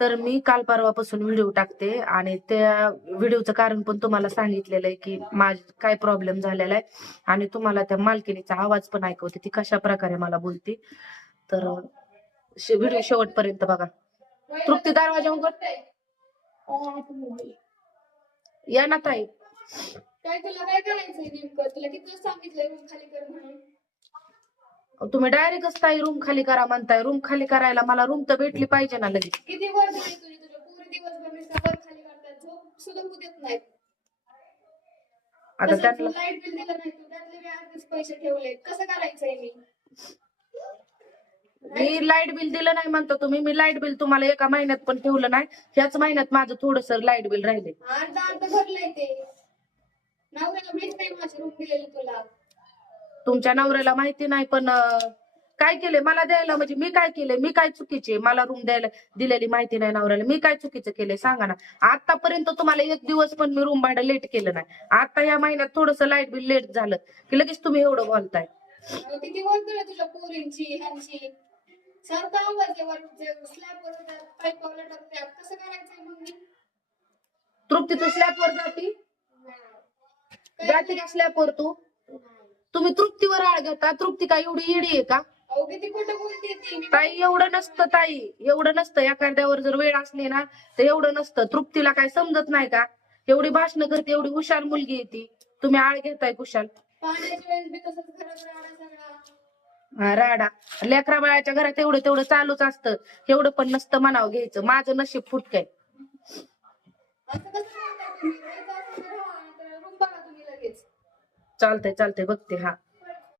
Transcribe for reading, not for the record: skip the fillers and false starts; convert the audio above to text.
तर मी काल परवापासून व्हिडिओ टाकते आणि त्या व्हिडिओचं कारण पण तुम्हाला सांगितलेलं आहे की माझ काय प्रॉब्लेम झालेला आहे आणि तुम्हाला त्या मालकिनीचा आवाज पण ऐकवते ती कशा प्रकारे मला बोलते. तर व्हिडिओ शेवटपर्यंत बघा. तृप्ती दरवाजा उघड. या ना ताई. काय तुला काय करायचंय नेमकं? तुला किती सांगितलंय रूम खाली कर म्हणून? तुम्ही डायरेक्टच ताई रूम खाली करा म्हणताय. रूम खाली करायला मला रूम तर भेटली पाहिजे ना लगेच. किती वर दिली तुझ्या पूर्ण दिवसभर नुसतं वर खाली करतात, झोप सुद्धा होऊ देत नाहीत. आता त्यांना लाईट बिल दिलं नाही तू, त्यातले मी अर्धेच पैसे ठेवले, कसं करायचंय मी? मी लाईट बिल दिलं नाही म्हणतो तुम्ही. मी लाईट बिल तुम्हाला एका महिन्यात पण ठेवलं नाही. ह्याच महिन्यात माझं थोडस लाईट बिल राहिले. अर्ध भरलंय ते. नवऱ्याला माहित नाही माझी रूम दिलेली तुला. तुमच्या नवऱ्याला माहिती नाही पण काय केले मला द्यायला म्हणजे मी काय केले? मी काय चुकीचे? मला रूम द्यायला दिलेली माहिती नाही नवऱ्याला. मी काय चुकीचं केले सांगा ना. आतापर्यंत तुम्हाला एक दिवस पण मी रूम भाडं लेट केलं नाही. आता या महिन्यात थोडस लाईट बिल लेट झालं की लगेच तुम्ही एवढं बोलताय. किती बोलतोय तुझ्या पोरींची ह्यांची सारखा आवाज स्लॅबवर पाईपावला टाकतात, कसं करायचंय मग मी? तृप्ती तू स्लॅबवर जाते का स्लॅबवर तू? तुम्ही तृप्तीवर आळ घेता. तृप्ती काय एवढी येडी आहे का? अहो किती खोटं बोलते ती. ताई एवढं नसतं ताई, एवढं नसतं. एखाद्यावर जर वेळ असली ना तर एवढं नसतं. तृप्तीला काय समजत नाही का? एवढी भाषणं करते, एवढी हुशार मुलगी आहे ती. तुम्ही आळ घेताय कुशाल. पाण्याच्या वेळेस बी तसंच खरंच राडा सगळा. राडा लेकरा बाळाच्या घरात एवढं तेवढं चालूच असतं. एवढं पण नसतं म्हणावं घ्यायचं. माझं नशीब फुटकय. असं कसं म्हणताय तुम्ही? राहायचं असेल तर राहा, नाहीतर रूम बघा तुम्ही लगेच. चालतंय चालतंय बघते. हा